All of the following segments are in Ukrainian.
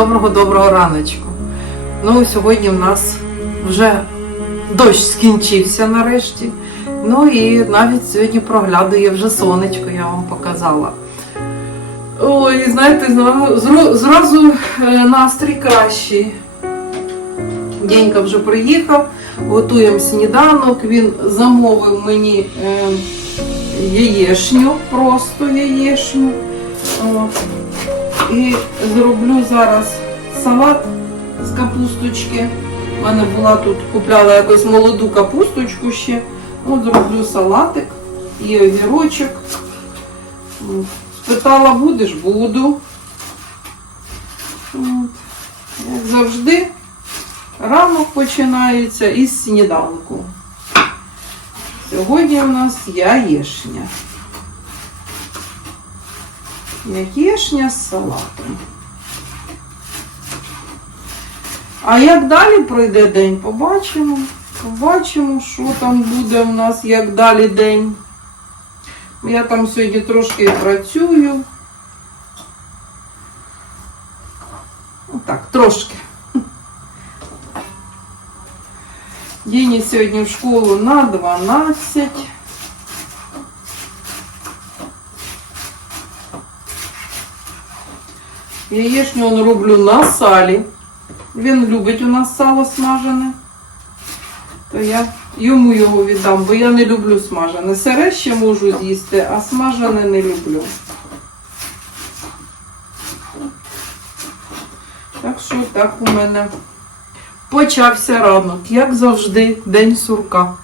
Доброго-доброго раночку. Ну, сьогодні в нас вже дощ скінчився нарешті. Ну і навіть сьогодні проглядує вже сонечко, я вам показала. Ой, знаєте, зра- зразу е, настрій кращий. Денька вже приїхав, готуємо сніданок. Він замовив мені е, яєшню, просто яєшню. От. І зроблю зараз салат з капусточки. У мене була тут, купляла якось молоду капусточку ще. От зроблю салатик і огірочок. От. Спитала, будеш? Буду. От. Як завжди, ранок починається із сніданку. Сьогодні у нас яєшня. Яєшня з салатом. А як далі пройде день, побачимо. Побачимо, що там буде у нас, як далі день. Я там сьогодні трошки працюю. Так, трошки. Діні сьогодні в школу на 12. Яєчню он роблю на салі. Він любить у нас сало смажене. То я йому його віддам, бо я не люблю смажене. Сире ще можу з'їсти, а смажене не люблю. Так що так у мене почався ранок, як завжди, день сурка.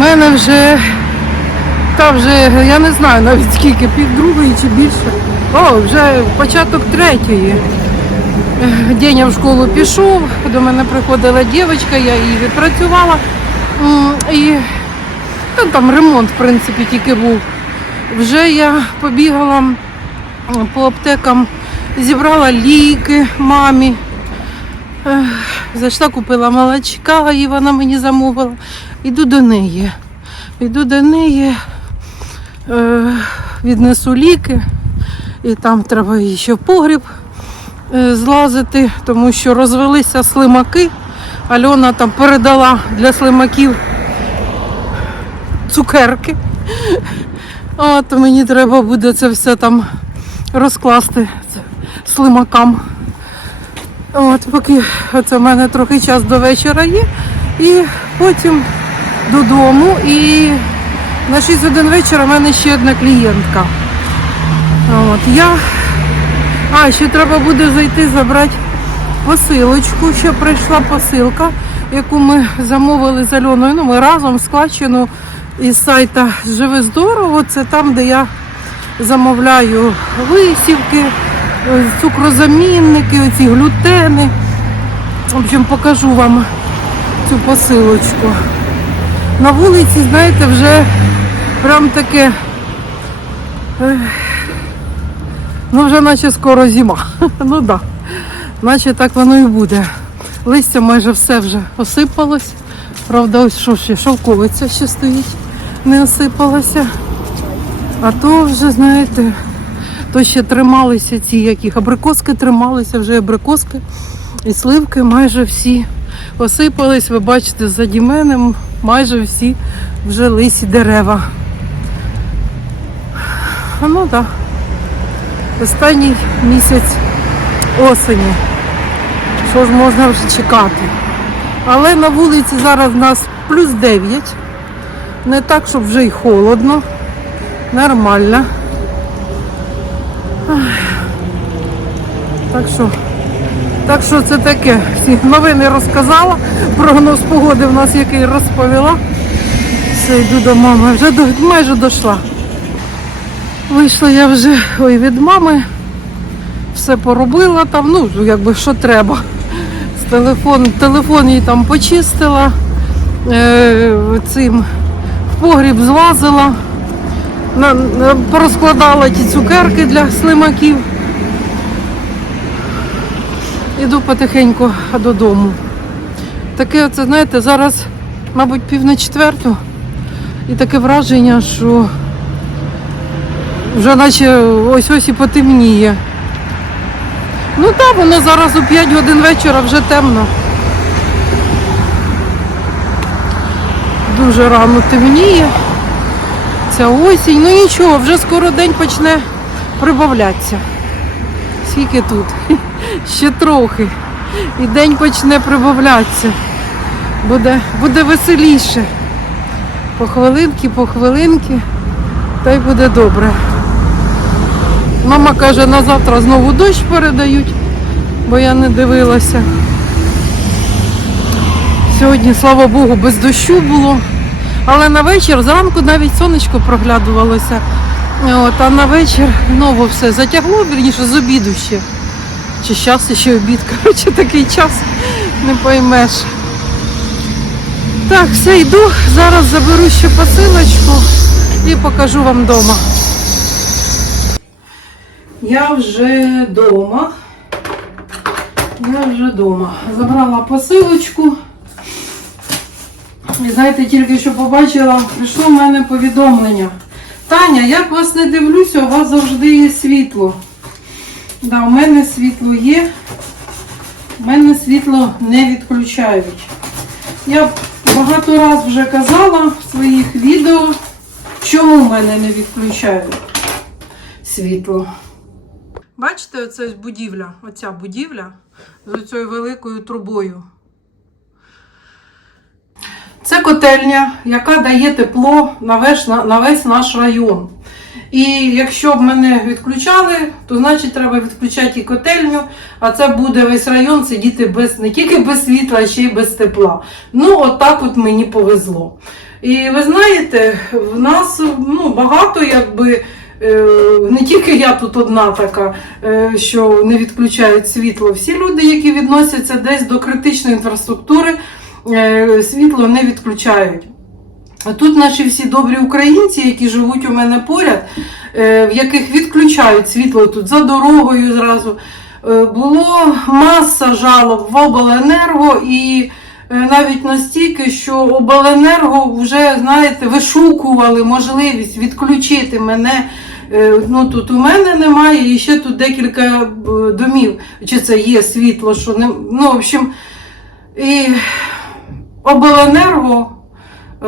У мене вже, та вже, я не знаю навіть скільки, пів другої чи більше. О, вже початок третьої. Ех, Деня в школу пішов, до мене приходила дівчинка, я її відпрацювала. І та, там ремонт, в принципі, тільки був. Вже я побігала по аптекам, зібрала ліки мамі. Зайшла, купила молочка, і вона мені замовила. Іду до неї. Іду до неї, е, віднесу ліки, і там треба їй ще в погріб е, злазити, тому що розвелися слимаки. Альона там передала для слимаків цукерки. От мені треба буде це все там розкласти слимакам. От, поки це в мене трохи час до вечора є. І потім додому. І на 6 годин вечора в мене ще одна клієнтка. От, я... А, ще треба буде зайти забрати посилочку. Ще прийшла посилка, яку ми замовили з Альоною. Ну, ми разом складчину із сайта Живе здорово. Це там, де я замовляю висівки, цукрозамінники, оці глютени. В общем, покажу вам цю посилочку. На вулиці, знаєте, вже прям таке. Ну, вже наче скоро зима. Ну так. Да. Наче так воно і буде. Листя майже все вже осипалось. Правда, ось що ще, шовковиця ще стоїть, не осипалася. А то вже, знаєте, то ще трималися ці яких абрикоски трималися, вже абрикоски і сливки майже всі осипались. Ви бачите, ззаді мене майже всі вже лисі дерева. А Ну так. Останній місяць осені. Що ж можна вже чекати? Але на вулиці зараз в нас плюс 9. Не так, щоб вже й холодно. Нормально. Так що, так що це таке. Всі новини розказала. Прогноз погоди в нас який розповіла. Все, йду до мами. Вже до, майже дійшла. Вийшла я вже ой, від мами. Все поробила там, ну, якби що треба. З телефон, телефон їй там почистила. е, цим в погріб злазила, порозкладала ті цукерки для слимаків. Іду потихеньку додому. Таке, оце, знаєте, зараз, мабуть, пів на четверту. І таке враження, що вже наче ось ось і потемніє. Ну так, воно зараз у 5 годин вечора вже темно. Дуже рано темніє. Ця осінь. Ну нічого, вже скоро день почне прибавлятися. Скільки тут? Ще трохи. І день почне прибавлятися. Буде, буде веселіше. По хвилинки, по хвилинки, та й буде добре. Мама каже, на завтра знову дощ передають, бо я не дивилася. Сьогодні, слава Богу, без дощу було. Але на вечір, зранку навіть сонечко проглядувалося. От, а на вечір знову все затягло, вірніше, з обіду ще. Чи з часу ще обід, коротше, такий час не поймеш. Так, все, йду. Зараз заберу ще посилочку і покажу вам вдома. Я вже вдома. Я вже вдома. Забрала посилочку. І знаєте, тільки що побачила, прийшло в мене повідомлення. Таня, як вас не дивлюся, у вас завжди є світло. Да, у мене світло є. У мене світло не відключають. Я багато разів вже казала в своїх відео, чому в мене не відключають світло. Бачите, оце будівля, оця будівля з цією великою трубою. Це котельня, яка дає тепло на весь, на, весь наш район. І якщо б мене відключали, то значить треба відключати і котельню, а це буде весь район сидіти без не тільки без світла, а ще й без тепла. Ну, от от мені повезло. І ви знаєте, в нас ну, багато якби. е, Не тільки я тут одна така, е, що не відключають світло. Всі люди, які відносяться десь до критичної інфраструктури, світло не відключають. Тут наші всі добрі українці, які живуть у мене поряд, е, в яких відключають світло тут за дорогою зразу. Е, Було маса жалоб в обленерго і е, навіть настільки, що обленерго вже, знаєте, вишукували можливість відключити мене. Е, Ну, тут у мене немає, і ще тут декілька е, домів, чи це є світло, що не. Ну, в общем, і обленерго е,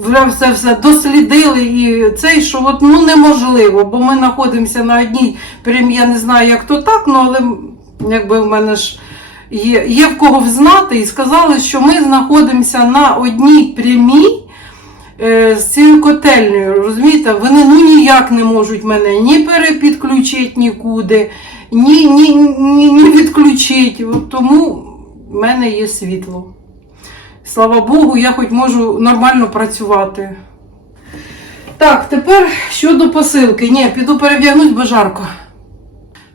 вже все все дослідили і цей, що от, ну, неможливо, бо ми знаходимося на одній прям, я не знаю, як то так, ну але якби в мене ж є, є в кого взнати, і сказали, що ми знаходимося на одній прямій. е, З цією котельнею, розумієте, вони ну ніяк не можуть мене ні перепідключити нікуди, ні, ні, ні, ні відключити. Тому в мене є світло. Слава Богу, я хоч можу нормально працювати. Так, тепер щодо посилки. Ні, піду перевдягнусь, бо жарко.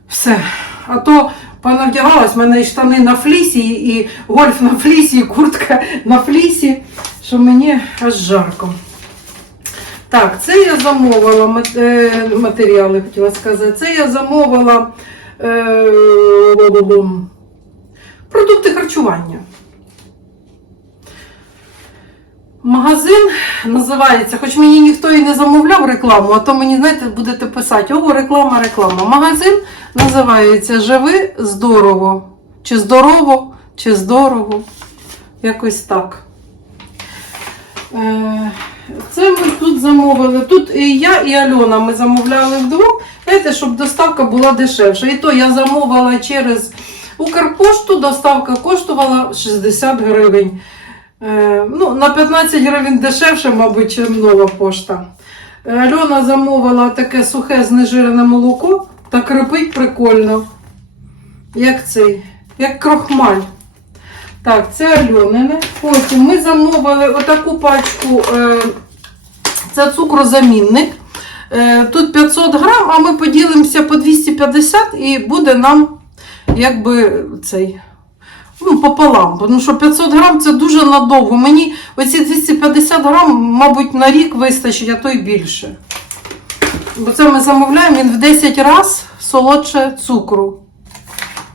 Все. А то понавдягалась, в мене і штани на флісі, і гольф на флісі, і куртка на флісі, що мені аж жарко. Так, це я замовила е, матеріали, хотіла сказати. Це я замовила е, продукти харчування. Магазин називається, хоч мені ніхто і не замовляв рекламу, а то мені, знаєте, будете писати, о, реклама, реклама. Магазин називається Живи здорово. Чи здорово, чи здорово. Якось так. Е, Це ми тут замовили. Тут і я, і Альона ми замовляли вдвох, знаєте, щоб доставка була дешевша. І то я замовила через Укрпошту, доставка коштувала 60 гривень. Е, ну, на 15 гривень дешевше, мабуть, ніж нова пошта. Е, Альона замовила таке сухе знежирене молоко та крепить прикольно. Як цей, як крохмаль. Так, це Альонине. Потім ми замовили отаку пачку. Е, це цукрозамінник. Тут 500 грам, а ми поділимося по 250 і буде нам якби цей ну, пополам, тому що 500 грам це дуже надовго. Мені оці 250 грам, мабуть, на рік вистачить, а то й більше. Бо це ми замовляємо, він в 10 разів солодше цукру.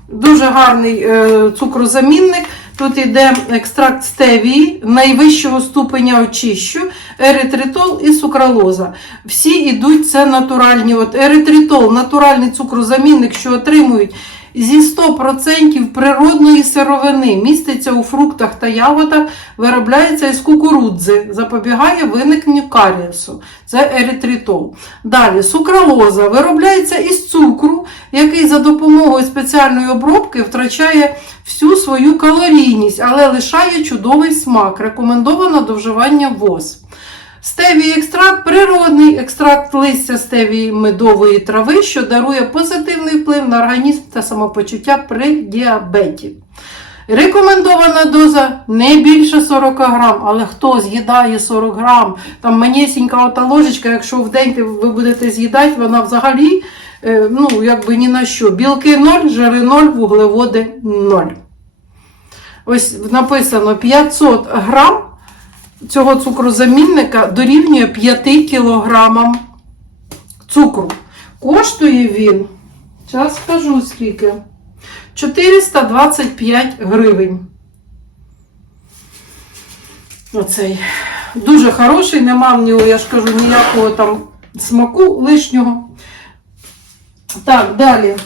Дуже гарний е, цукрозамінник. Тут йде екстракт стевії найвищого ступеня очищу, еритритол і сукралоза. Всі йдуть це натуральні. От еритритол, натуральний цукрозамінник, що отримують зі 100% природної сировини, міститься у фруктах та ягодах, виробляється із кукурудзи, запобігає виникненню карієсу. Це еритритол. Далі сукралоза виробляється із цукру, який за допомогою спеціальної обробки втрачає всю свою калорійність, але лишає чудовий смак. Рекомендовано до вживання ВОЗ. Стевій екстракт природний екстракт листя стевії медової трави, що дарує позитивний вплив на організм та самопочуття при діабеті. Рекомендована доза не більше 40 грам, але хто з'їдає 40 грам, там манісінька ота ложечка, якщо в день ви будете з'їдати, вона взагалі е, ну, якби ні на що. Білки 0, жири 0, вуглеводи 0. Ось написано 500 грам цього цукрозамінника дорівнює 5 кілограмам цукру. Коштує він, зараз скажу скільки, 425 гривень. Оцей. Дуже хороший, нема в нього, я ж кажу, ніякого там смаку лишнього. Так, далі.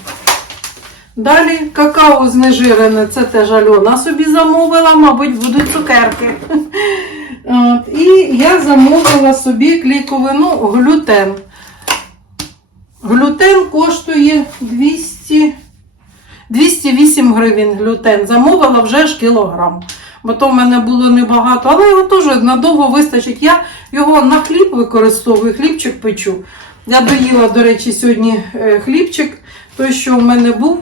Далі какао знежирене, це теж Альона собі замовила, мабуть, будуть цукерки. От, і я замовила собі клейковину глютен. Глютен коштує 200, 208 гривень глютен. Замовила вже ж кілограм. Бо то в мене було небагато, але його теж надовго вистачить. Я його на хліб використовую, хлібчик печу. Я доїла, до речі, сьогодні е, хлібчик, той, що в мене був.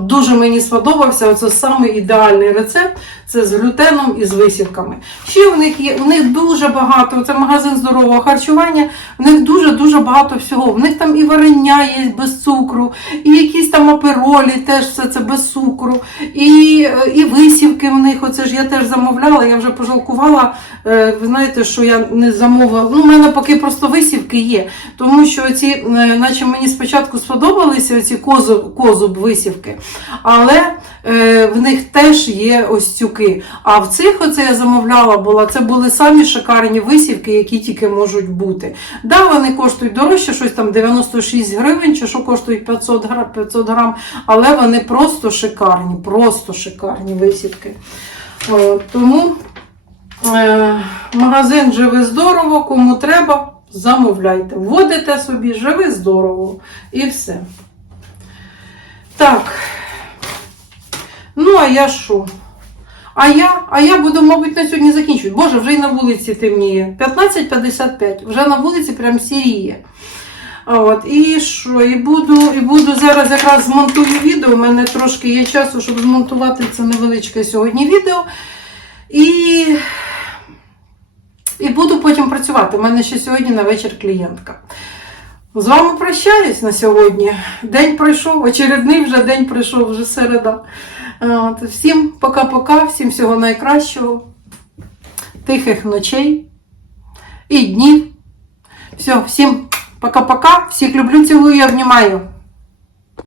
Дуже мені сподобався. Оце самий ідеальний рецепт. Це з глютеном і з висівками. Ще в них є, в них дуже багато. Це магазин здорового харчування. В них дуже-дуже багато всього. В них там і варення є без цукру, і якісь там аперолі, теж все це без цукру, і, і висівки в них. Оце ж я теж замовляла. Я вже пожалкувала. Е, Ви знаєте, що я не замовила. Ну, у мене поки просто висівки є. Тому що ці, е, наче мені спочатку сподобалися ці козуб, козуб висівки, але в них теж є ось цюки. А в цих оце я замовляла була, це були самі шикарні висівки, які тільки можуть бути. Да, вони коштують дорожче, щось там 96 гривень, чи що коштують 500 грам, 500 грам, але вони просто шикарні, просто шикарні висівки. О, тому е, магазин живе здорово, кому треба, замовляйте. Вводите собі, живи здорово і все. Так. Ну, а я що? А я, а я буду, мабуть, на сьогодні закінчувати. Боже, вже й на вулиці темніє. 15.55, вже на вулиці прям сіріє. От, і що? І буду, і буду зараз якраз змонтую відео. У мене трошки є часу, щоб змонтувати це невеличке сьогодні відео. І, і буду потім працювати. У мене ще сьогодні на вечір клієнтка. З вами прощаюсь на сьогодні. День пройшов, очередний вже день пройшов, вже середа. От, всім пока-пока, всім всього найкращого, тихих ночей і днів. Все, всім пока-пока, всіх люблю, цілую, обнімаю.